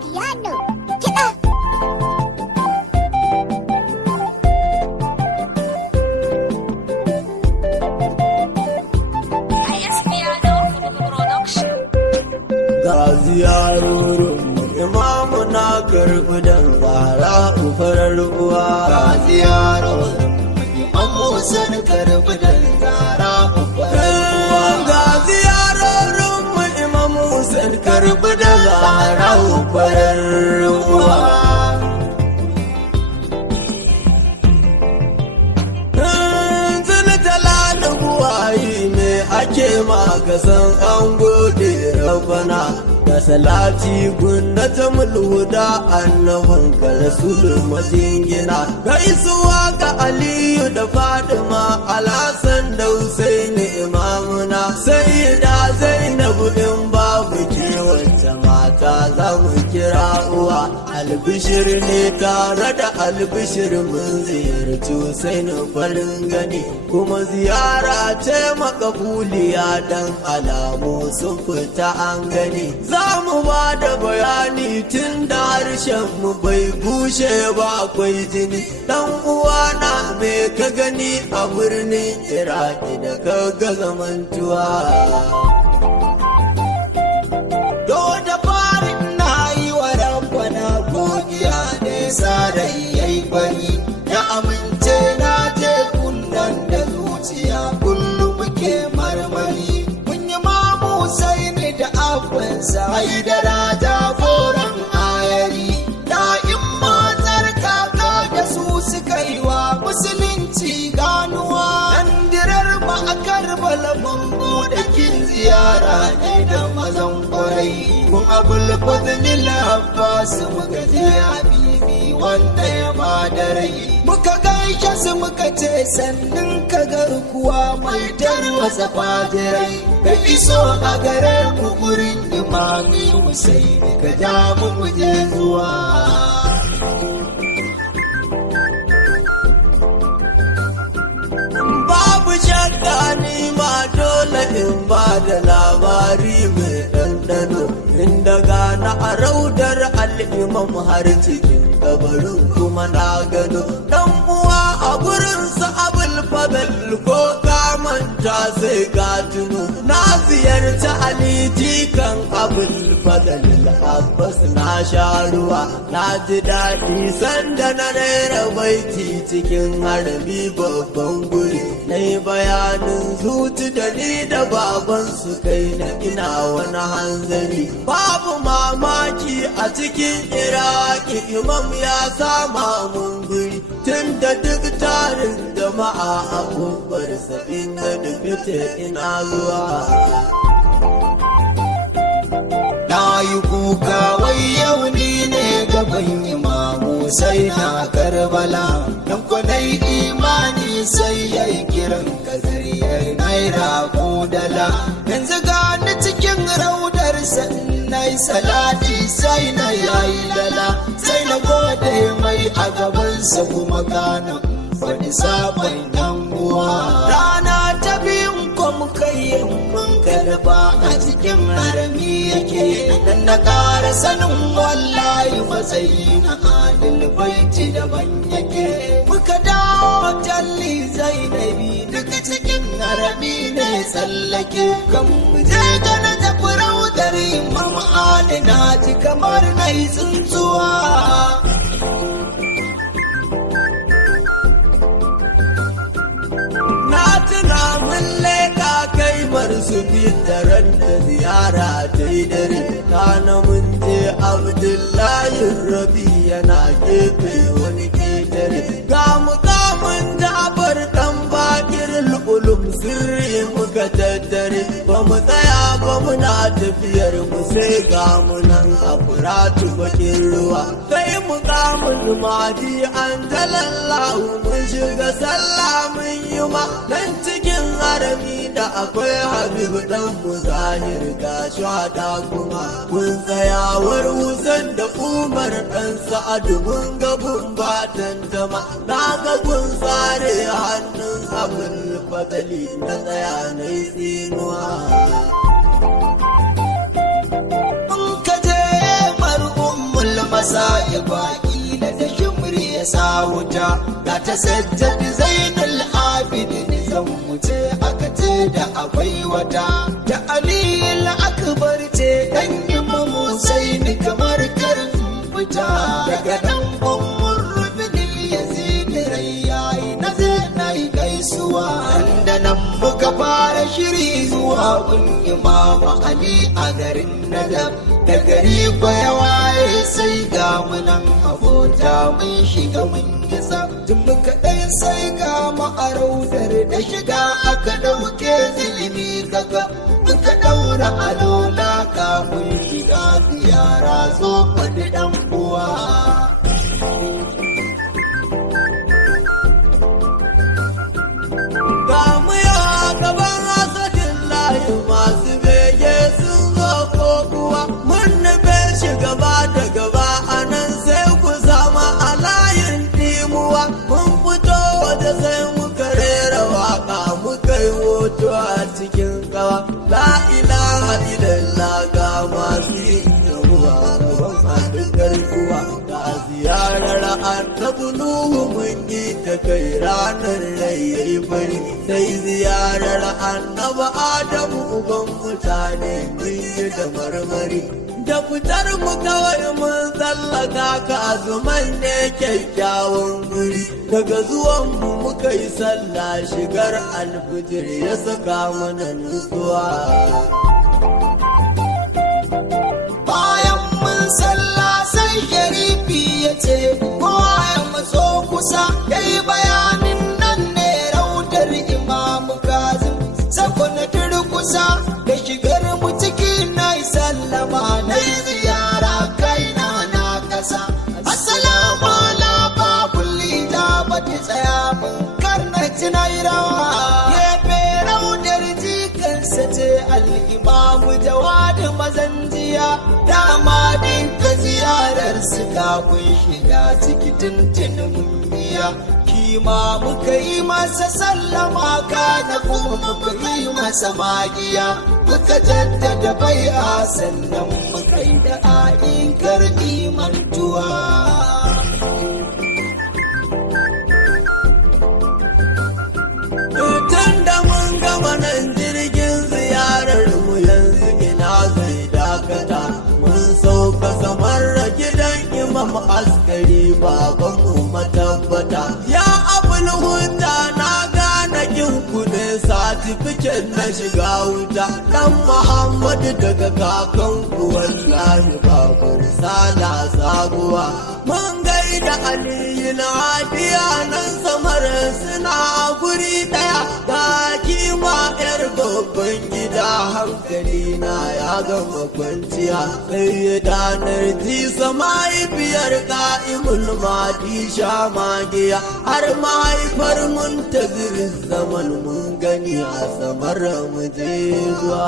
Piano. Kiɗa. Ga ziyarorin imamu na karɓi dan zara farar uwa. Ga ziyarorin imamu sun karɓi dan zara farar uwa. Ga ziyarorin imamu sun karɓi dan zara farar uwa. Ake makasan an gode rabana da salati gunna ta mulhuda annabin ka rasulun majingina gaisuwa ga aliyu da fadima alhassan da husaini imamuna sai da zainabu in babu ke wacce mata za mu kira uwa albishir ne tare da albishir mun ziyarci husaini farin gani kuma ziyara ce makabuliya dan alamu sun fita an gani za mu ba da bayani tun da harshen mu bai bushe ba akwai jini dan uwa na me ka gani a birnin iraki da ka ga zamantuwa da farin na yi wa rabbana godiya nesa da yayi bari ya amince na je kunnan da zuciya kullum muke marmari mun yi mamu sai ni da abbansa haidara jagoran ayari da'in matar kaka da su suka yi wa musulunci ganuwa dandirar ma a karbala mun bude kin ziyara ne da mazan kwarai kun abul fadlil abbas muka je habibi wanda ya ba da rai muka gaishe su muka ce sannin ka garkuwa mai tarwasa fajirai ka iso a gare mu gurin imami Husaini ka ja mu je zuwa babu shakka ni ma dole in ba da labari mai ɗanɗano inda gana a raudar al'imam har cikin kabarin kuma na gano ɗan uwa a gurinsa abul fadal ko manta sai ga tuno na ziyarci ali jikan abul fadal abbas na sha ruwa na ji daɗi sanda na rera baiti cikin harami babban guri na yi bayanin zuci da ni da baban su kai na ina wani hanzari babu mamaki a cikin iraki imam ya sama mun guri tun da duk tarin jama'a a kubbarsa inda dubita ina zuwa na yi kuka wai yau ni ne gaban imamu sai na karbala don kwanai imani sai ya yi kiran kazariyar naira kudala yanzu gani cikin raudar sannai salati sai na yayi lala sai na gode mai a gabansa kuma gana faɗi sabon yan uwa rana ta biyun muka yi mun karba a cikin harami yake dan na ƙara sanin wallahi matsayi na adil baiti daban yake muka dawo jalli zainabi duka cikin harami ne tsallake kan je ga na tafi raudar imam ali na ji kamar na yi tsuntsuwa na tuna mun leka kai su fitaran da ziyara ta yi dare kana mun je abdullahi rabi yana gefe wani ketare ga mukamin jabar dan bakir ulum sirri muka tattare ba mu tsaya ba muna tafiyar mu sai ga mu nan a furatu bakin ruwa sai mukamin madi an talallahu mun shiga sallah mun yi ma nan cikin harami da akwai habibu dan muzahir ga shada kuma kun tsayawar wusan da umar dan sa'adu mun ga gumba tantama na ga kun tsare hannun abul fadali na tsaya na tsinuwa sa ya baki da shimri ya sa wuta ga ta sajjad zainul abidin zan wuce aka ce da akwai wata da aliyul akbar ce dan imam Husain kamar karin fita daga dan ummur rubin yazid rayyayi na zai gaisuwa da nan muka fara shiri zuwa gun imam Ali a garin Najaf da gari kwaya waye sai ga munan abota mun shiga mun kisa tun muka ɗaya sai ga ma'araudar da shiga aka ɗauke zilimi kaga muka ɗaura alola kafin shiga ziyara zo wani ɗan uwa. Gaban asadin layi masu bege sun zo ko kuwa mun nufe shi gaba da gaba a nan sai ku zama a layin dimuwa mun fito waje sai muka rera waka muka yi hoto a cikin kawa la ilaha illallah ga masu yin yabuwa gaban masu garkuwa ga ziyarar annabi Nuhu mun yi ta kai ranar rai yayi bari sai ziyarar annabi Adamu uban mutane mun yi da marmari da fitar mu kawai mun tsallaka kazuman ne kyakkyawan guri daga zuwan mu muka yi sallah shigar alfijir ya saka mana nutsuwa bayan mun sallah sai sharifi ya ce kowa ya matso kusa yayi bayanin nan ne raudar imamu Kazim sako na durkusa da shigar mu ciki na sallama na ziyara kaina na kasa assalamu ala babul ijabati tsaya mun karnaci na rawa gefe raudar jikansa ce al-imamu Jawadi mazanjiya dama dinka ziyarar su kafin shiga ciki tuntunin miya kima muka yi masa sallama kana kuma muka yi masa magiya muka jaddada bai'a sannan muka yi da a'inkar imantuwa tun da mun gama nan jirgin ziyarar mu yanzu ina zai dakata mun sauka samar gidan imam askari baban mu matabbata ya abul huta na gane kin ne satifiket na shiga wuta dan Muhammadu daga kakan ku wallahi babar sada sabuwa mun gaida aliyu na hadiya nan samar suna guri daya ga kima yar babban gida hankali na ya gama kwanciya sai danar ji mahaifiyar ka'imul madi sha magiya har mahaifar mun ta zaman mun gani a samar mu je zuwa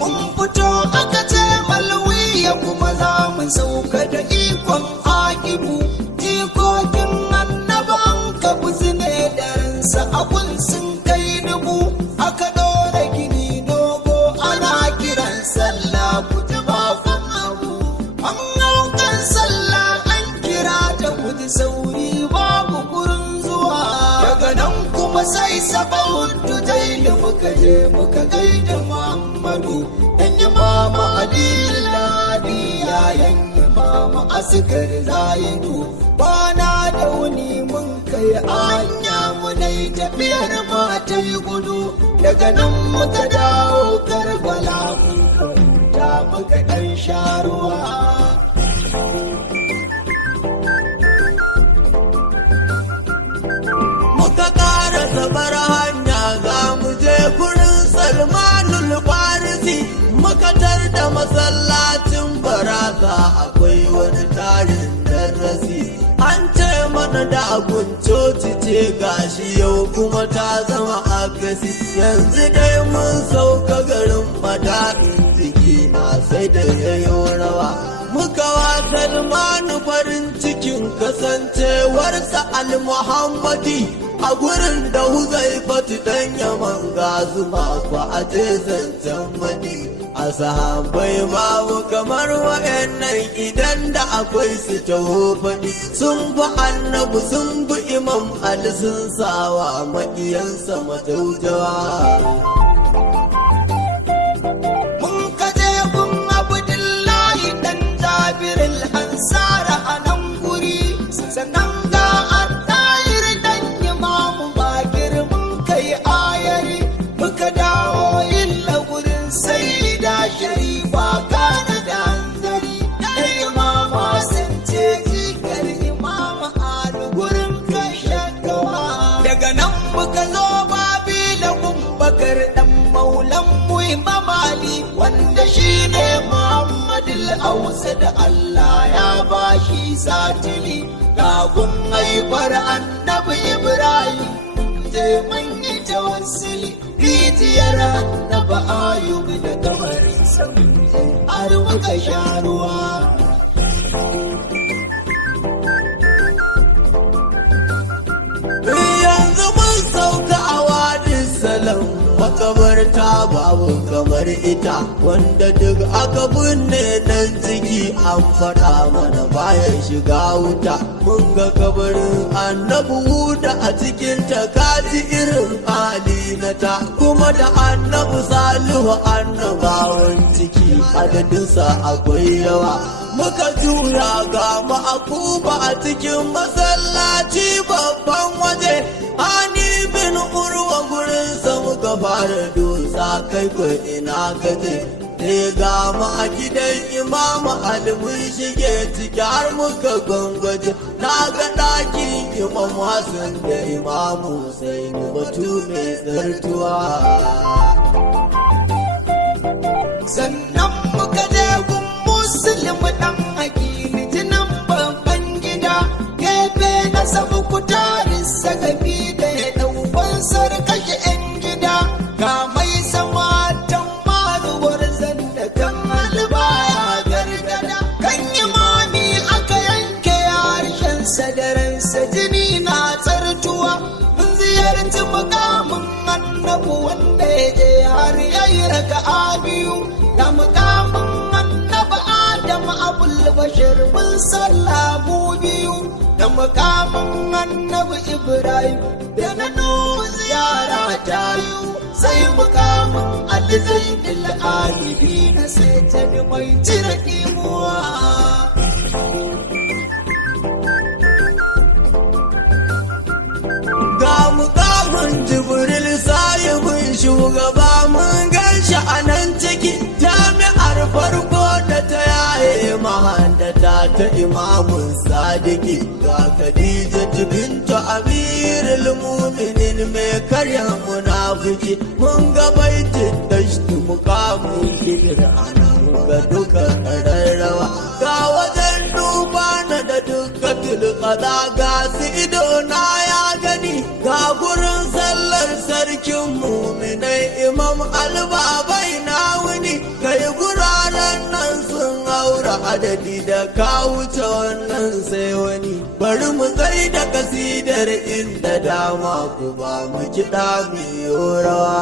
mun fito aka ce malwiya kuma za mu sauka da ikon hakimu jikokin annaban ka buzine daransa abun sun kai dubu aka ɗora gini dogo ana kiran sallah kutuba fan abu an haukan sallah an kira ta kuji sauri babu gurin zuwa daga nan kuma sai sabon tujaili muka je muka gaida Muhammadu dan imama Adiladi yayan imama Askar Zaidu bana da wuni mun kai anya mu dai tafiyar ma ta yi gudu daga nan muka dawo Karbala mun kwanta muka dan sharuwa muka ƙara zabar hanya za mu je gurin Salmanul Farisi muka tar da masallacin baraza akwai wani tarin darasi an ce mana da abun coci ce gashi yau kuma ta zama akasi yanzu dai mun sauka garin mada'in jiki na sai da yayo rawa muka wa Salmanu farin cikin kasancewarsa al-Muhammadi a gurin da Huzaifatu dan Yaman ga zuma fa a je zancen mani a sahabbai babu kamar wa'annan idan da akwai su taho faɗi sun fi annabi sun bi Imam Ali sun sawa maƙiyansa majaujawa. Mun kaje gun Abdullahi dan Jabir al-Ansara a nan guri sannan ga Attahir dan Imamu Bakir mun kai ayari muka dawo illa gurin Sayyida Sharifa kana da hanzari ɗan Imamu Hassan ce jikar Imamu Ali gurin kai shakawa daga nan muka zo Babila gun Bakar dan Maulan mu Imam Ali wanda shine Muhammadul Ausa da Allah ya bashi satili dagun haifar annabi Ibrahim je mun yi tawassuli rijiyar annabi Ayub da kamarin sauye har muka sha ruwa. Yanzu mun sauka a wadin salam makabarta babu kamar ita wanda duk aka binne nan ciki an faɗa mana bayan shiga wuta mun ga kabarin annabi Huda a cikin kaji irin hali na ta kuma da annabi Salihu annabawan ciki adadinsa akwai yawa muka tura ga ma'akuba a cikin masallaci babban waje hani bin urwa gurinsa muka fara dosa kai ko ina kaje ga mu a gidan Imam Ali mun shige ciki har muka gwangwaje na ga ɗakin Imam Hassan da Imam Hussein batu mai tsartuwa sannan muka je gun Muslim dan Hakimi jinan babban gida gefe na sabu kutarin sagabi da ya ɗauban sarkashe 'yan gida ga mai sama tan maruwar zanda kan albaya gargada kan imami aka yanke harshen sadaransa jini na tsartuwa mun ziyarci mukamin annabu wanda ya je har yayi raka'a biyu da mukamin annabi Adam Abul Bashir mun sallamu biyu da mukamin annabi Ibrahim da na Nuhu ziyara ta yi sai mukamin Ali Zainul Abidin sai ta mai cire kimuwa. ga mukamin Jibril sahibin shugaba mun ganshi a nan ciki jami'ar farko da ta yaye mahandata ta imamun sadiki ga Khadija bintu Amirul Mu'minin mai karya munafiki mun ga baitin dashti mukamin hijira ga duka kararrawa ga wajen duba na da dukkatul qada ga su ido na ya gani ga gurin sallar sarkin muminai Imam Albabai na wuni kai guraren nan sun haura adadi da ka wuce wannan sai wani bari mu tsai da kasidar inda dama ku ba mu kiɗa mu rawa.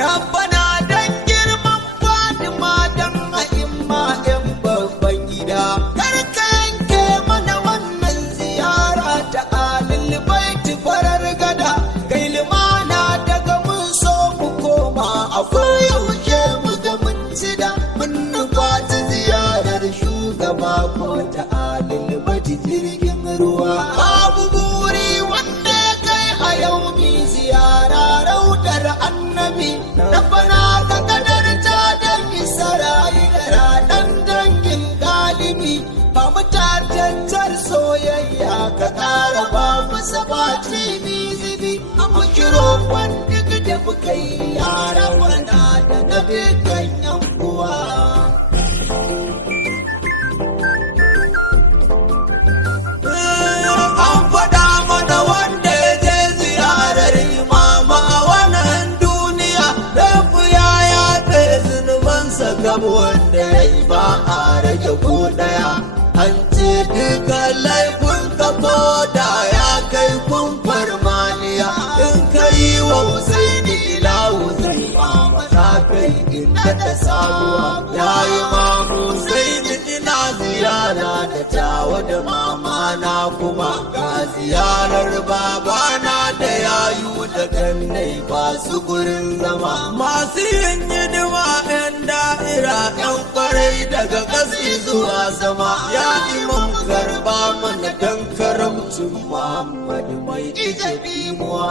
Rabbana dan girman Fatima dan a'imma 'yan babban gida karka yanke mana wannan ziyara ta alil baiti farar gada kai limana daga mun so mu koma akwai yaushe mu ga mun cida mun nufata ziyarar shugaba ko ta alil baiti jirgin ruwa babu buri wanda ya kai a yau mi ziyara raudar annabi rabbana ka kadarta dan Isra'ila dan dangin galibi ba mu tattar soyayya ka ƙara ba mu sabati zibi mu kiro wanda da muka yi yara wanda da nabi kan yan uwa. An faɗa mana wanda ya je ziyarar imama a wannan duniya rabu ya yaɗe zunubansa gab wanda ya yi ba a rage ko ɗaya an ce duka laifin ka ko da ya kai kumfar maniya in kai wa Husaini ilahu zai mata kai inda ta samuwa ya Imam Husaini ina ziyara da tawa da mama na kuma ga ziyarar babana da yayu da kannai ba su gurin zama masu yin hidima 'yan da'ira 'yan kwarai daga ƙasi zuwa sama ya Imam karba mana dan karamcin Muhammad mai ije bimuwa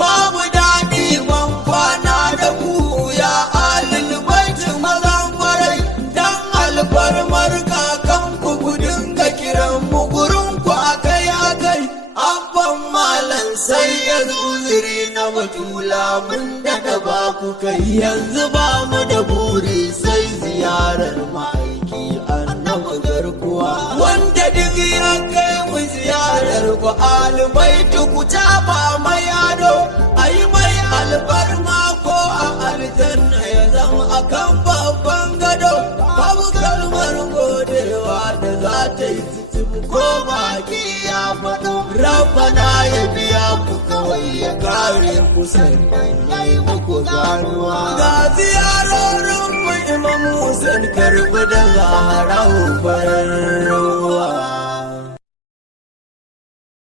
babu daɗi ban kwana da ku ya alil baiti mazan kwarai dan alfarmar kakan ku gudun ga kiran mu gurin ku akai akai abban malan sai ya uzuri na batula mun da ba ku kai yanzu ba mu da buri sai ziyarar ma'aiki annabi garkuwa wanda duk ya kai mu ziyarar ku albaiti ku taba mai ado ayi mai alfarma ko a aljanna ya zama akan babban gado babu kalmar godewa da za ta yi titim ko baki ya faɗo rabbana ya biya ku kawai ya kare ku sannan ya yi muku ganuwa ga ziyarorin mu Imam Hussein karbi da Zahra farar